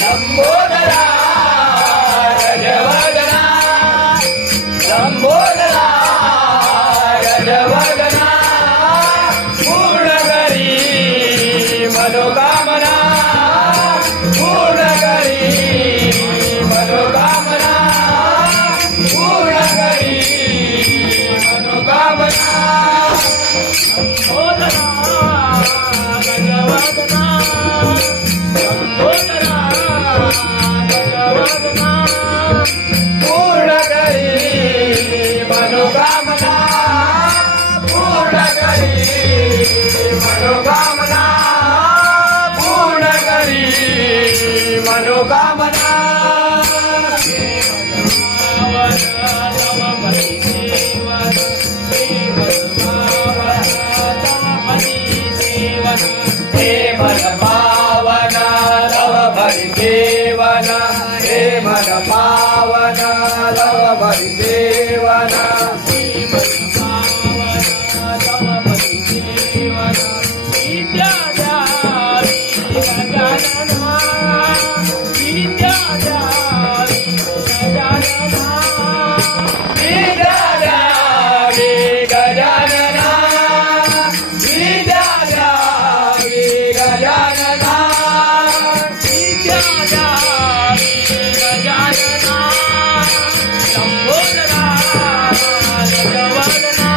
लंबोदरा गजवदना लंबोदरा गजवदना पूर्ण करी मनोकामना पूर्ण करी मनोकामना पूर्ण करी मनोकामना लंबोदरा गजवदना लंबोदरा गजवदना पूर्ण करी मनोकामना पूर्ण करी मनोकामना पूर्ण करी मनोकामना हे मन पावना तव परिदेवना हे मन पावना तव परिदेवना हे मन पावना तव परिदेवना विद्याधारी गजानना विद्याधारी गजानना विद्याधारी गजानना विद्याधारी गजानना विद्याधारी गजानना लंबोदरा गजवदना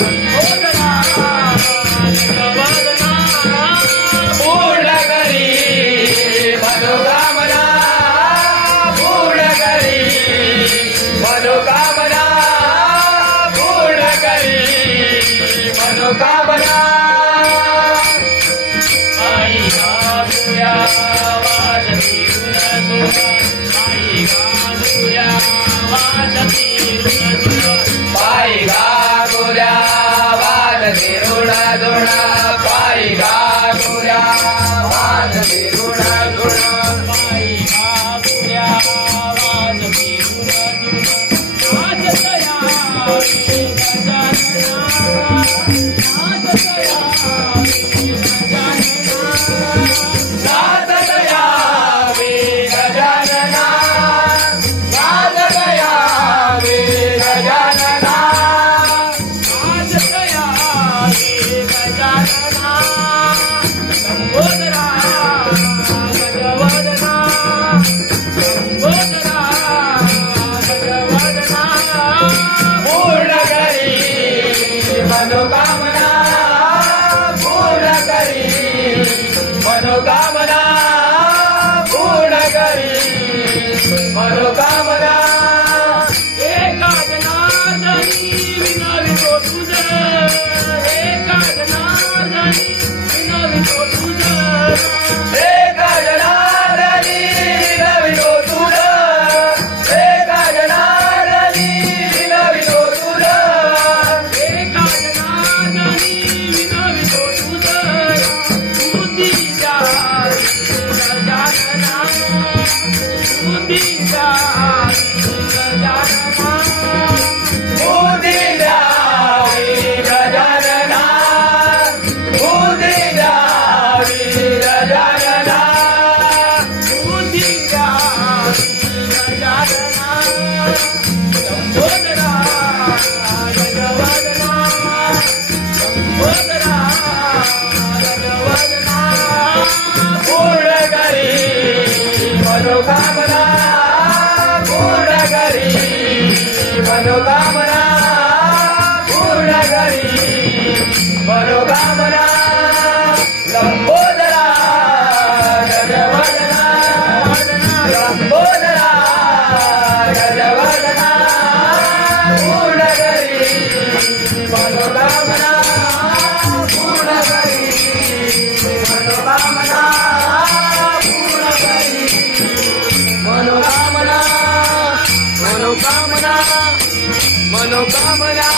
लंबोदरा गजवदना पूर्ण करी मनोकामना पूर्ण करी मनोकामना पूर्ण करी मनोकामना आई गागुया वाजती रुणधुना आई गागुया वाजती रुणधुना पाई गागुया वाजती रुणधुना पाई गागुया वाजती रुणधुना पाई गागुया वाजती रुणधुना नाचतया गजानना नाचतया नाचतया गजानना नाचतया गजानना नाचतया गजानना लंबोदरा गजवदना लंबोदरा गजवदना पूर्ण करी मनोकामना पूर्ण करी मनोकामना पूर्ण करी मनोकामना एका जनार्दनी विनवितो तुझे एका जनार्दनी विनवितो तुझे एका जनार्दनी विनवितो तुझे एका जनार्दनी विनवितो तुझे एका जनार्दनी विनवितो तुझे बुद्धी जारी गजानना बुद्धी जारी गजानना बुद्धी जारी गजानना बुद्धी जारी गजानना बुद्धी जारी गजानना लंबोदरा गजवदना लंबोदरा गजवदना पूर्ण करी मनोकामना पूर्ण करी मनोकामना पूर्ण करी मनोकामना लंबोदरा गजवदना लंबोदरा गजवदना पूर्ण करी मनोकामना पूर्ण करी मनोकामना पूर्ण करी मनोकामना मनोकामना मनोकामना